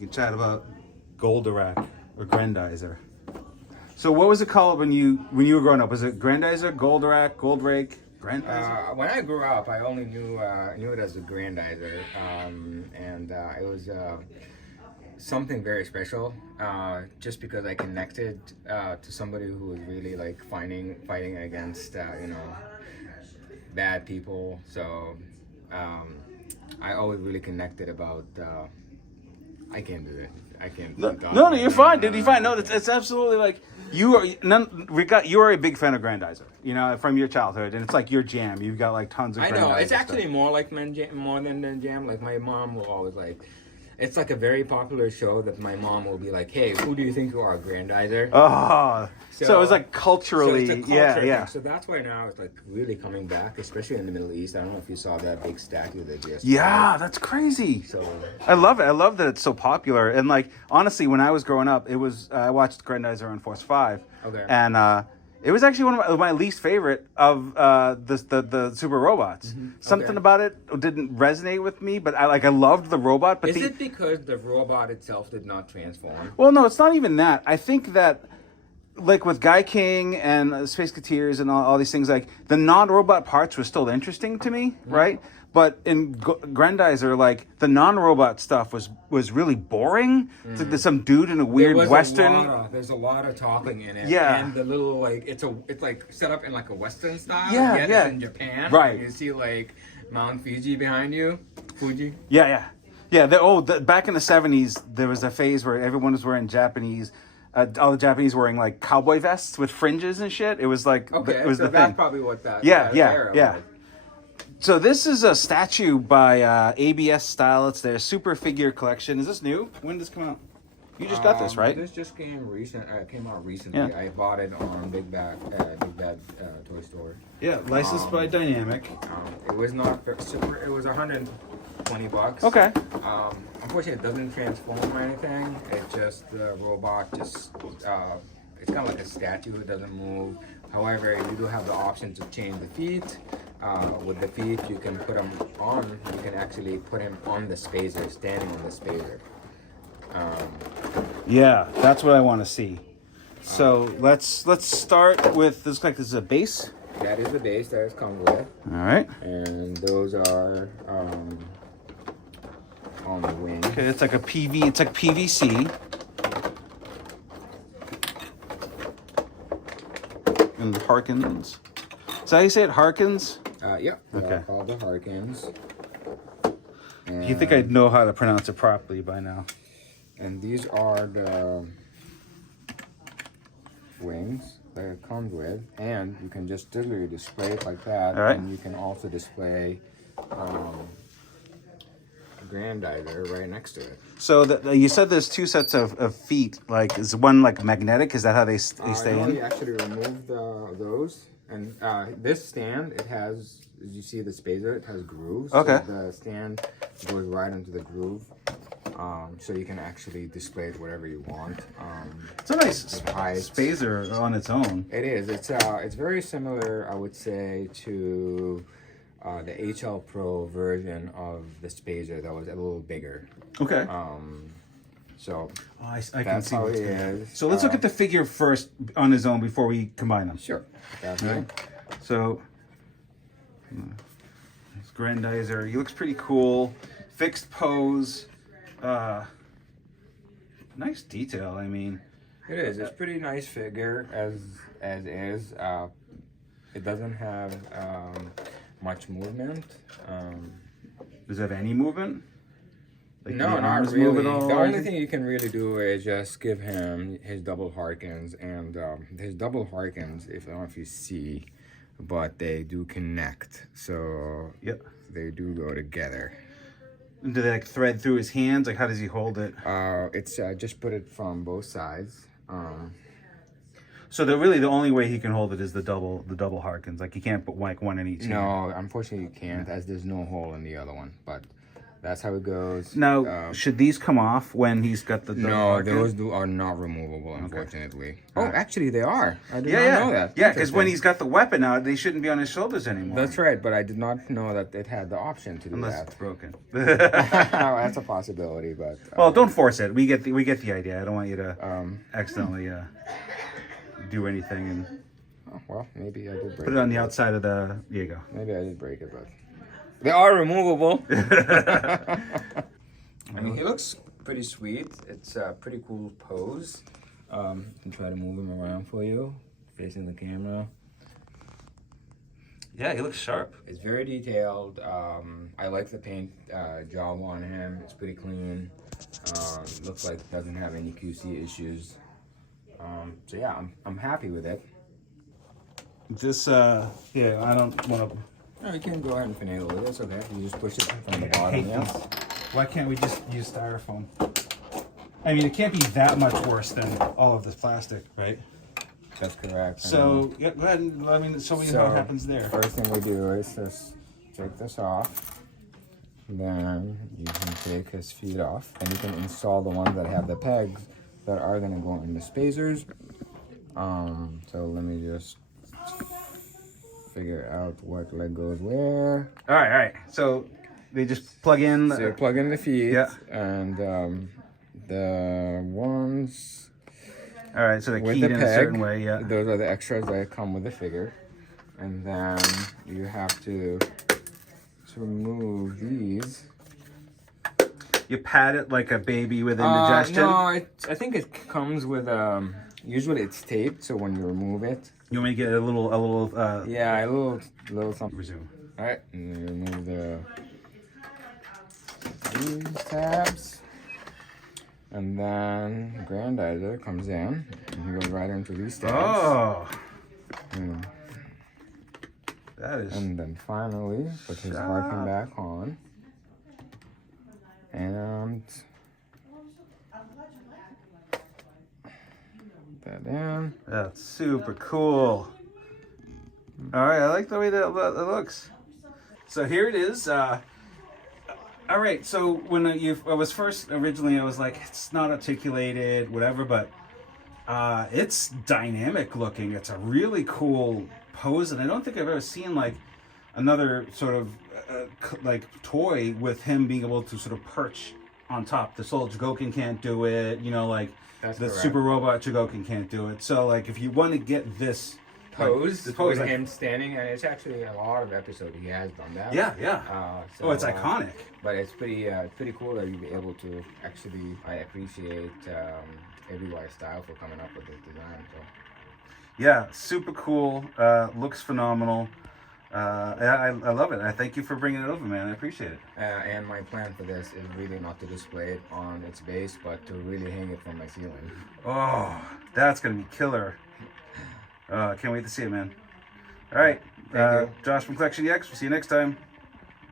can chat about Goldorak or Grendizer. So what was it called when you were growing up? Was it Grendizer, Goldorak, Goldrake, Grendizer? When I grew up, I only knew it as a Grendizer, and it was something very special. Just because I connected to somebody who was really like fighting against bad people. So I always really connected about. I can't do it. I can't. No, you're fine, dude. You're fine. No, it's absolutely like you are. You are a big fan of Grendizer, from your childhood, and it's like your jam. You've got like tons of. I know it's actually more like more than jam. Like my mom will always like. It's like a very popular show that my mom will be like, "Hey, who do you think you are, Grendizer?" Oh, so it was like culturally, so it's a culture yeah. thing. So that's why now it's like really coming back, especially in the Middle East. I don't know if you saw that big statue that just. Yeah, that's crazy. So I love it. I love that it's so popular. And like honestly, when I was growing up, it was I watched Grendizer on Force 5. Okay. And it was actually one of my least favorite of the super robots. Mm-hmm. Something about it didn't resonate with me, but I loved the robot. But is it because the robot itself did not transform? Well, no, it's not even that. I think that like with Guy King and Space Cateers and all these things, like the non-robot parts were still interesting to me, right? But in Grendizer, like the non-robot stuff was really boring. It's like there's some dude in a weird Western. There's a lot of talking in it. Yeah. And the little like it's like set up in like a Western style. Yeah, Yet yeah. It's in Japan. Right. You see like Mount Fuji behind you. Fuji. Yeah. Back in the 70s, there was a phase where everyone was wearing Japanese. All the Japanese wearing like cowboy vests with fringes and shit. It was like Okay. it was so the that's thing. probably what that. Yeah. Era. So this is a statue by ABYstyle. It's their super figure collection. Is this new? When did this come out? You just got this, right? This just came out recently. Yeah. I bought it on Big Bad Toy Store. Yeah, licensed by Dynamic. It was not super. It was $120. Okay. Unfortunately, it doesn't transform or anything. It just the robot just it's kind of like a statue. It doesn't move. However, you do have the option to change the feet. With the feet, you can put them on. You can actually put him on the spacer, standing on the spacer. Yeah, that's what I want to see. So let's start with this. Like this is a base. That is the base that it's come with. All right. And those are on the wing. Okay, it's like a PV. It's like PVC. And Harkins. Is that how you say it? Harkins? Yeah. Okay. They're called the Harkins. You think I'd know how to pronounce it properly by now? And these are the wings that it comes with, and you can just literally display it like that. All right. And you can also display Grendizer right next to it. So you said there's two sets of feet. Like, is one like magnetic? Is that how they stay No, in? you actually remove those, and this stand, it has, as you see the spacer, it has grooves. Okay. So the stand goes right into the groove, so you can actually display it whatever you want. It's a nice spacer on its own. It is. It's very similar, I would say, to the HL Pro version of the spacer that was a little bigger. Okay. So I can that's see how what's it going on. is. So let's look at the figure first on his own before we combine them. Sure. All right. So it's Grendizer. He looks pretty cool. Fixed pose. Nice detail. I mean, It is. It's a pretty nice figure as is. It doesn't have much movement. does it have any movement? Like No, the not arms really. move at all The or only anything? thing you can really do is just give him his double Harkins, and his double Harkins, I don't know if you see, but they do connect. So Yep. they do go together. And do they like thread through his hands? Like how does he hold it? It's just put it from both sides. So the only way he can hold it is the double Harkins. Like he can't put like one in each hand. No, unfortunately you can't, as there's no hole in the other one. But That's how it goes. Now, should these come off when he's got the no, those are not removable, unfortunately. Oh, actually, they are. I did not know that. Yeah, because when he's got the weapon out, they shouldn't be on his shoulders anymore. That's right, but I did not know that it had the option to do Unless that. it's broken. That's a possibility, but well, don't force it. We get the idea. I don't want you to accidentally do anything and oh, well, maybe I did break put it on the outside of the. There you go. Maybe I did break it, but they are removable. I mean, he looks pretty sweet. It's a pretty cool pose. I can try to move him around for you, facing the camera. Yeah, he looks sharp. It's very detailed. I like the paint job on him. It's pretty clean. Looks like it doesn't have any QC issues. So yeah, I'm happy with it. Just yeah, I don't want to. No, you can go ahead and finagle it. It's okay. You just push it from the bottom. Yeah. Why can't we just use styrofoam? I mean, it can't be that much worse than all of this plastic, right? That's correct. So yeah, go ahead and let me show me what happens there. First thing we do is just take this off. Then you can take his feet off, and you can install the ones that have the pegs that are gonna go in the spacers. So let me just figure out what leg goes where. All right. So they just plug in. So you plug in the feet. Yeah. And the ones. All right. So they're with keyed the in peg, a certain way. Yeah. Those are the extras that come with the figure, and then you have to remove these. You pat it like a baby with indigestion. No, I think it comes with usually it's taped, so when you remove it. You want me to get a little Yeah, a little something. Resume. All right, and then remove these tabs, and then Grendizer comes in and he goes right into these tabs. Oh, And, that is. and then finally put his marking back on, and put that in. That's super cool. All right, I like the way that it looks. So here it is. All right, so when I was first originally, I was like, it's not articulated, whatever, but it's dynamic looking. It's a really cool pose, and I don't think I've ever seen like another sort of like toy with him being able to sort of perch on top. The Soul Chogokin can't do it, you know, like That's the correct. Super Robot Chogokin can't do it. So like if you want to get this Pose, the pose, with like- him standing, and it's actually a lot of episodes he has done that. yeah. So, It's iconic. But it's pretty cool that you'll be able to actually. I appreciate ABYstyle for coming up with this design. So. Yeah, super cool. Looks phenomenal. I love it. I thank you for bringing it over, man. I appreciate it. And my plan for this is really not to display it on its base, but to really hang it from my ceiling. Oh, that's gonna be killer. Can't wait to see it, man. All right, Thank you. Josh from CollectionDX. We'll see you next time.